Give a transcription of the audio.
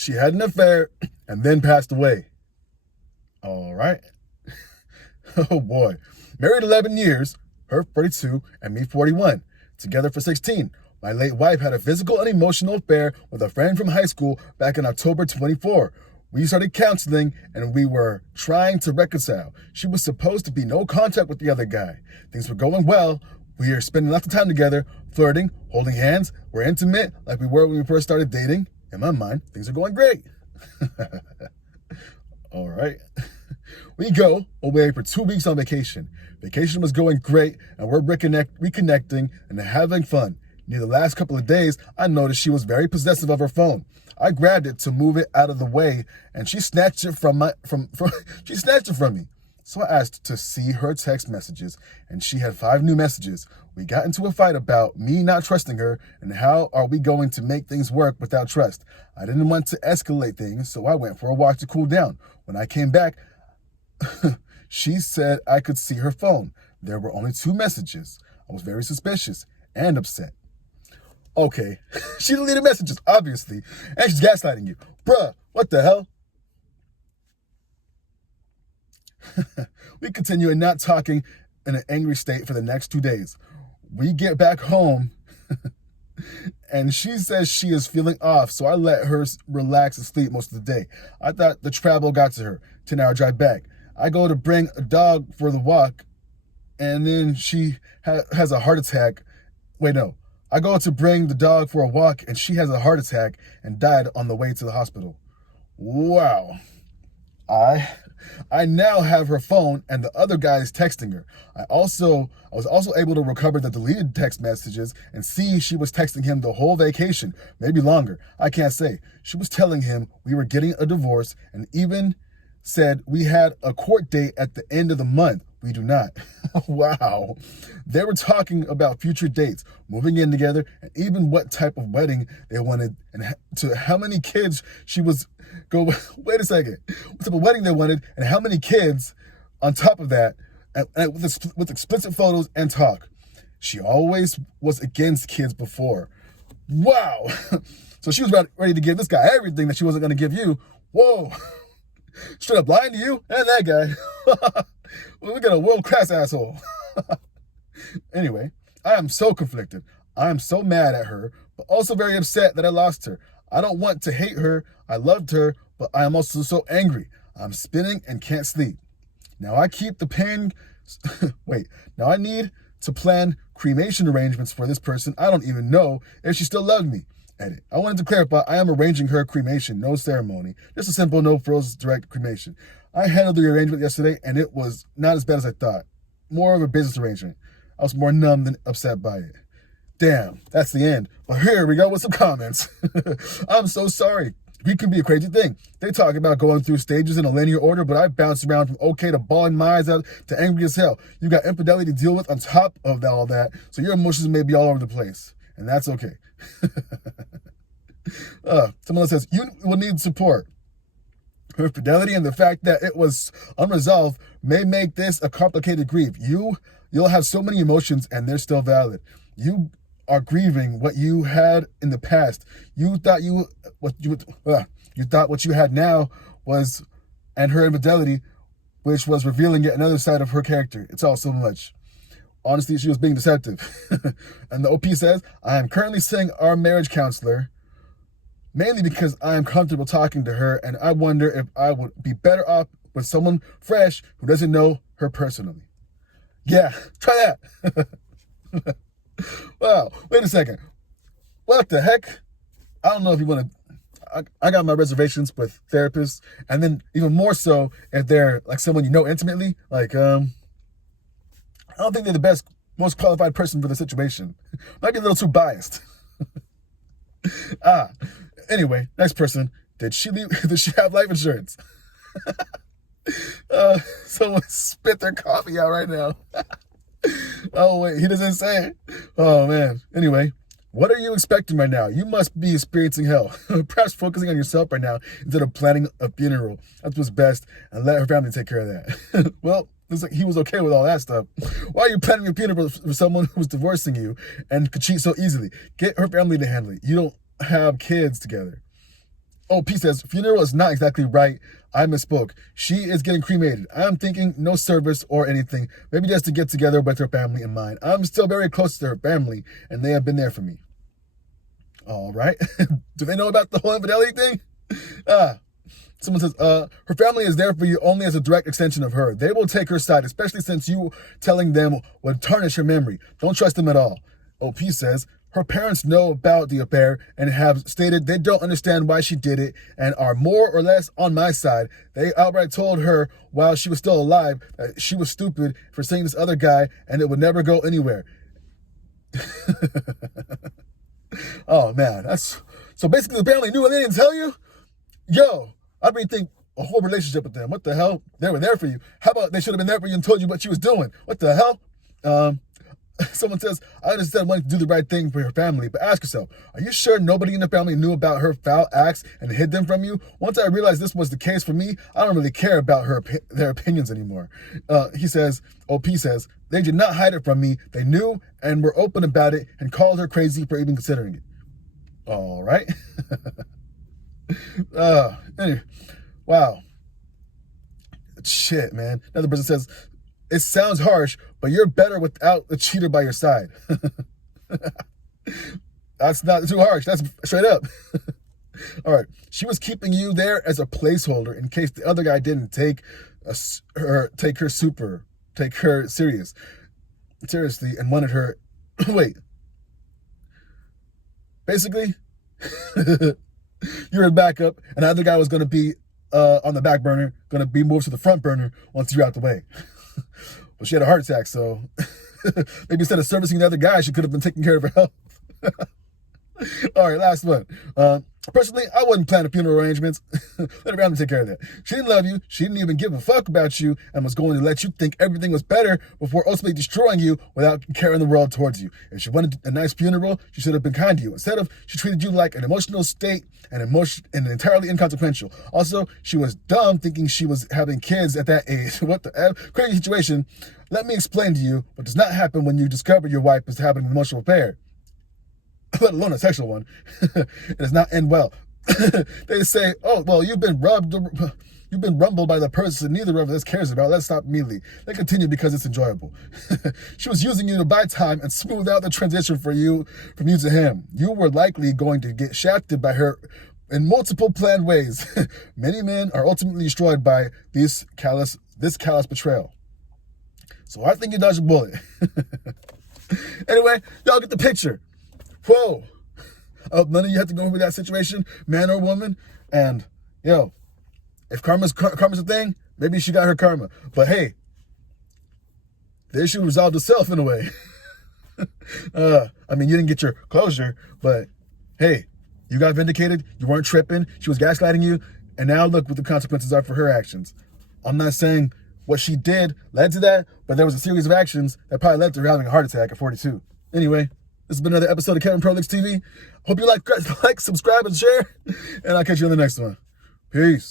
She had an affair and then passed away. All right. Oh boy. Married 11 years, her 42 and me 41. Together for 16. My late wife had a physical and emotional affair with a friend from high school back in October 24. We started counseling and we were trying to reconcile. She was supposed to be no contact with the other guy. Things were going well. We are spending lots of time together, flirting, holding hands. We're intimate like we were when we first started dating. In my mind, things are going great. All right. We go away for 2 weeks on vacation. Vacation was going great and we're reconnecting and having fun. Near the last couple of days, I noticed she was very possessive of her phone. I grabbed it to move it out of the way and she snatched it from me. So I asked to see her text messages and she had 5 new messages. We got into a fight about me not trusting her and how are we going to make things work without trust. I didn't want to escalate things, so I went for a walk to cool down. When I came back, she said I could see her phone. There were only 2 messages. I was very suspicious and upset. Okay, she deleted messages, obviously, and she's gaslighting you. Bruh, what the hell? We continue not talking in an angry state for the next 2 days. We get back home and she says she is feeling off, so I let her relax and sleep most of the day. I thought the travel got to her. 10-hour drive back. I go to bring a dog for the walk and then she has a heart attack. Wait, no. I go to bring the dog for a walk and she has a heart attack and died on the way to the hospital. Wow. I now have her phone and the other guy is texting her. I was also able to recover the deleted text messages and see she was texting him the whole vacation, maybe longer. I can't say. She was telling him we were getting a divorce and even said we had a court date at the end of the month. We do not. Wow. They were talking about future dates, moving in together, and even what type of wedding they wanted and to how many kids she was wait a second. What type of wedding they wanted and how many kids on top of that and with explicit photos and talk. She always was against kids before. Wow. So she was ready to give this guy everything that she wasn't going to give you. Whoa. Straight up lying to you and that guy. Well, we got a world-class asshole. Anyway, I am so conflicted. I am so mad at her, but also very upset that I lost her. I don't want to hate her. I loved her, but I am also so angry. I'm spinning and can't sleep. Now I keep the pain. Now I need to plan cremation arrangements for this person. I don't even know if she still loved me. Edit. I wanted to clarify, I am arranging her cremation, no ceremony. Just a simple, no frills, direct cremation. I handled the arrangement yesterday, and it was not as bad as I thought. More of a business arrangement. I was more numb than upset by it. Damn, that's the end. But here we go with some comments. I'm so sorry. Grief can be a crazy thing. They talk about going through stages in a linear order, but I bounced around from okay to bawling my eyes out to angry as hell. You got infidelity to deal with on top of all that, so your emotions may be all over the place. And that's okay. Someone else says, you will need support. Her fidelity and the fact that it was unresolved may make this a complicated grief. You'll have so many emotions and they're still valid. You are grieving what you had in the past. You thought what you had now was, and her infidelity, which was revealing yet another side of her character. It's all so much. Honestly, she was being deceptive. And the OP says, I am currently seeing our marriage counselor, mainly because I am comfortable talking to her, and I wonder if I would be better off with someone fresh who doesn't know her personally. Yeah, try that. Wow, wait a second. What the heck? I don't know if you want to... I got my reservations with therapists, and then even more so if they're like someone you know intimately. Like, I don't think they're the most qualified person for the situation. Might be a little too biased. Anyway, next person. Did she have life insurance? Someone spit their coffee out right now. Oh, wait, he doesn't say it. Oh, man. Anyway, what are you expecting right now? You must be experiencing hell. Perhaps focusing on yourself right now instead of planning a funeral. That's what's best, and let her family take care of that. Well, looks like he was okay with all that stuff. Why are you planning a funeral for someone who's divorcing you and could cheat so easily? Get her family to handle it. You don't have kids together. Oh, P says, funeral is not exactly right. I misspoke. She is getting cremated. I'm thinking no service or anything. Maybe just to get together with her family in mind. I'm still very close to her family, and they have been there for me. All right. Do they know about the whole infidelity thing? Someone says, her family is there for you only as a direct extension of her. They will take her side, especially since you telling them would tarnish her memory. Don't trust them at all. OP says, her parents know about the affair and have stated they don't understand why she did it and are more or less on my side. They outright told her while she was still alive that she was stupid for seeing this other guy and it would never go anywhere. Oh, man. So basically the family knew and they didn't tell you? Yo, I rethink a whole relationship with them. What the hell? They were there for you. How about they should have been there for you and told you what she was doing? What the hell? Someone says, I understand wanting to do the right thing for your family, but ask yourself, are you sure nobody in the family knew about her foul acts and hid them from you? Once I realized this was the case for me, I don't really care about their opinions anymore. He says, OP says, they did not hide it from me. They knew and were open about it and called her crazy for even considering it. All right. Anyway, wow. Shit, man. Another person says, it sounds harsh, but you're better without a cheater by your side. That's not too harsh. That's straight up. All right. She was keeping you there as a placeholder in case the other guy didn't take her seriously and wanted her. Wait. Basically, you're a backup, and the other guy was going to be on the back burner, going to be moved to the front burner once you're out the way. Well, she had a heart attack, so maybe instead of servicing the other guy, she could have been taking care of her health. All right, last one. Personally, I wouldn't plan the funeral arrangements. Let her family take care of that. She didn't love you. She didn't even give a fuck about you and was going to let you think everything was better before ultimately destroying you without caring the world towards you. If she wanted a nice funeral, she should have been kind to you. Instead of, she treated you like an emotional state and entirely inconsequential. Also, she was dumb thinking she was having kids at that age. What the F? Crazy situation. Let me explain to you what does not happen when you discover your wife is having an emotional affair, let alone a sexual one. It does not end well. They say, oh, well, you've been rumbled by the person neither of us cares about. Let's stop immediately. They continue because it's enjoyable. She was using you to buy time and smooth out the transition from you to him. You were likely going to get shafted by her in multiple planned ways. Many men are ultimately destroyed by this callous betrayal. So I think you dodged a bullet. Anyway, y'all get the picture. Whoa. I hope none of you have to go through that situation, man or woman. And, yo, if karma's a thing, maybe she got her karma. But, hey, the issue resolved itself in a way. I mean, you didn't get your closure, but, hey, you got vindicated. You weren't tripping. She was gaslighting you. And now look what the consequences are for her actions. I'm not saying what she did led to that, but there was a series of actions that probably led to her having a heart attack at 42. Anyway, this has been another episode of Kevin Prolix TV. Hope you like, subscribe, and share. And I'll catch you on the next one. Peace.